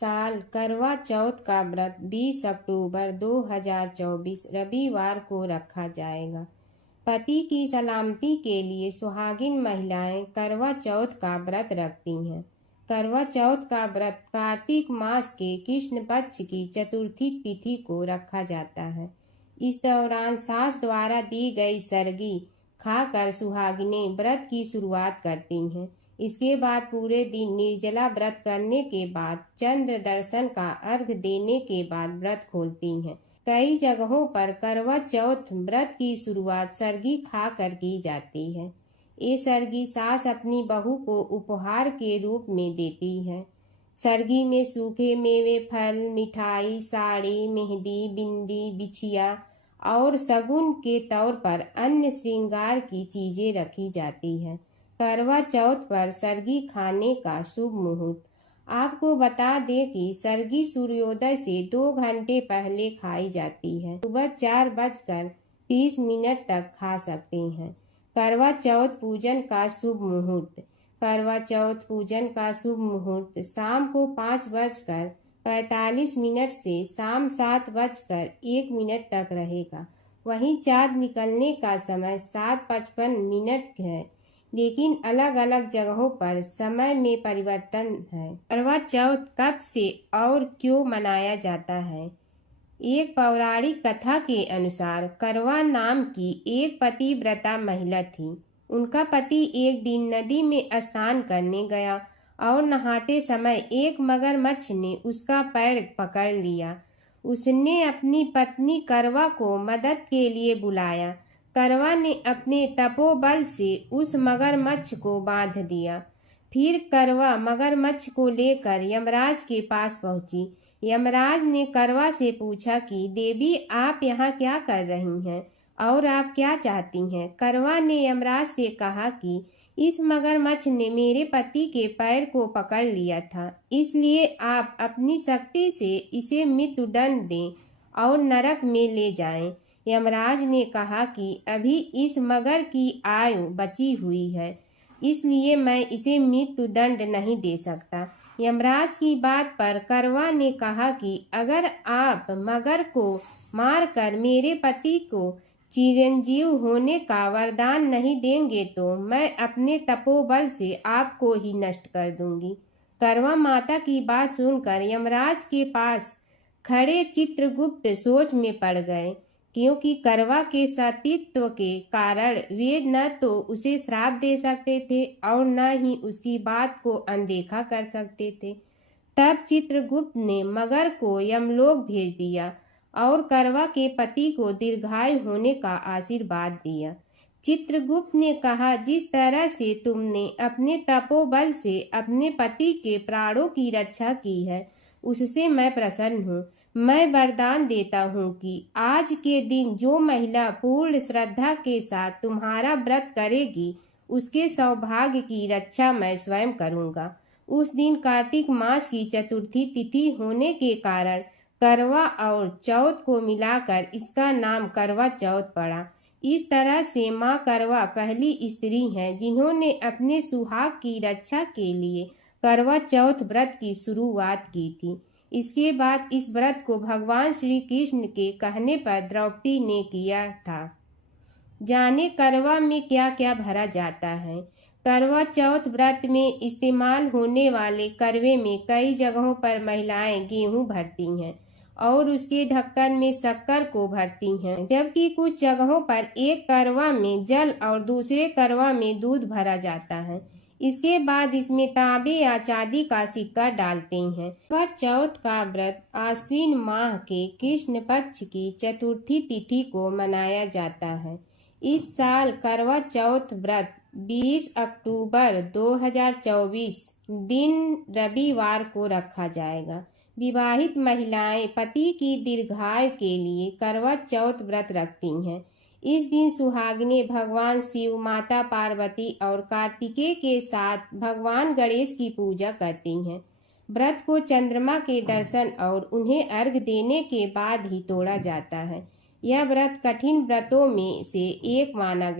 साल करवा चौथ का व्रत 20 अक्टूबर 2024 रविवार को रखा जाएगा। पति की सलामती के लिए सुहागिन महिलाएं करवा चौथ का व्रत रखती हैं। करवा चौथ का व्रत कार्तिक मास के कृष्ण पक्ष की चतुर्थी तिथि को रखा जाता है। इस दौरान सास द्वारा दी गई सरगी खाकर सुहागिनें व्रत की शुरुआत करती हैं। इसके बाद पूरे दिन निर्जला व्रत करने के बाद चंद्र दर्शन का अर्घ देने के बाद व्रत खोलती हैं। कई जगहों पर करवा चौथ व्रत की शुरुआत सरगी खाकर की जाती है। ये सरगी सास अपनी बहू को उपहार के रूप में देती है। सरगी में सूखे मेवे, फल, मिठाई, साड़ी, मेहंदी, बिंदी, बिछिया और शगुन के तौर पर अन्य श्रृंगार की चीजें रखी जाती हैं। करवा चौथ पर सरगी खाने का शुभ मुहूर्त। आपको बता दें कि सरगी सूर्योदय से 2 घंटे पहले खाई जाती है। सुबह 4:30 तक खा सकते हैं। करवा चौथ पूजन का शुभ मुहूर्त। करवा चौथ पूजन का शुभ मुहूर्त शाम को 5:45 से शाम 7:01 तक रहेगा। वहीं चाँद निकलने का समय 7:55 है, लेकिन अलग अलग जगहों पर समय में परिवर्तन है। करवा चौथ कब से और क्यों मनाया जाता है? एक पौराणिक कथा के अनुसार करवा नाम की एक पतिव्रता महिला थी। उनका पति एक दिन नदी में स्नान करने गया और नहाते समय एक मगरमच्छ ने उसका पैर पकड़ लिया। उसने अपनी पत्नी करवा को मदद के लिए बुलाया। करवा ने अपने तपोबल से उस मगरमच्छ को बांध दिया। फिर करवा मगरमच्छ को लेकर यमराज के पास पहुंची। यमराज ने करवा से पूछा कि देवी, आप यहाँ क्या कर रही हैं और आप क्या चाहती हैं? करवा ने यमराज से कहा कि इस मगरमच्छ ने मेरे पति के पैर को पकड़ लिया था, इसलिए आप अपनी शक्ति से इसे मृत्युदंड दें और नरक में ले जाएं। यमराज ने कहा कि अभी इस मगर की आयु बची हुई है, इसलिए मैं इसे मृत्युदंड नहीं दे सकता। यमराज की बात पर करवा ने कहा कि अगर आप मगर को मारकर मेरे पति को चिरंजीव होने का वरदान नहीं देंगे तो मैं अपने तपोबल से आपको ही नष्ट कर दूंगी। करवा माता की बात सुनकर यमराज के पास खड़े चित्रगुप्त सोच में पड़ गए, क्योंकि करवा के सतीत्व के कारण वे न तो उसे श्राप दे सकते थे और न ही उसकी बात को अनदेखा कर सकते थे। तब चित्रगुप्त ने मगर को यमलोक भेज दिया और करवा के पति को दीर्घायु होने का आशीर्वाद दिया। चित्रगुप्त ने कहा, जिस तरह से तुमने अपने तपोबल से अपने पति के प्राणों की रक्षा की है, उससे मैं प्रसन्न हूँ। मैं वरदान देता हूँ कि आज के दिन जो महिला पूर्ण श्रद्धा के साथ तुम्हारा व्रत करेगी, उसके सौभाग्य की रक्षा मैं स्वयं करूँगा। उस दिन कार्तिक मास की चतुर्थी तिथि होने के कारण करवा और चौथ को मिलाकर इसका नाम करवा चौथ पड़ा। इस तरह से माँ करवा पहली स्त्री हैं जिन्होंने अपने सुहाग की रक्षा के लिए करवा चौथ व्रत की शुरुआत की थी। इसके बाद इस व्रत को भगवान श्री कृष्ण के कहने पर द्रौपदी ने किया था। जाने करवा में क्या क्या भरा जाता है। करवा चौथ व्रत में इस्तेमाल होने वाले करवे में कई जगहों पर महिलाएं गेहूं भरती हैं और उसके ढक्कन में शक्कर को भरती हैं, जबकि कुछ जगहों पर एक करवा में जल और दूसरे करवा में दूध भरा जाता है। इसके बाद इसमें तांबे या चांदी का सिक्का डालते हैं। करवा चौथ का व्रत आश्विन माह के कृष्ण पक्ष की चतुर्थी तिथि को मनाया जाता है। इस साल करवा चौथ व्रत 20 अक्टूबर 2024 दिन रविवार को रखा जाएगा। विवाहित महिलाएं पति की दीर्घायु के लिए करवा चौथ व्रत रखती हैं। इस दिन सुहागिनें भगवान शिव, माता पार्वती और कार्तिकेय के साथ भगवान गणेश की पूजा करती हैं। व्रत को चंद्रमा के दर्शन और उन्हें अर्घ देने के बाद ही तोड़ा जाता है। यह व्रत कठिन व्रतों में से एक माना गया।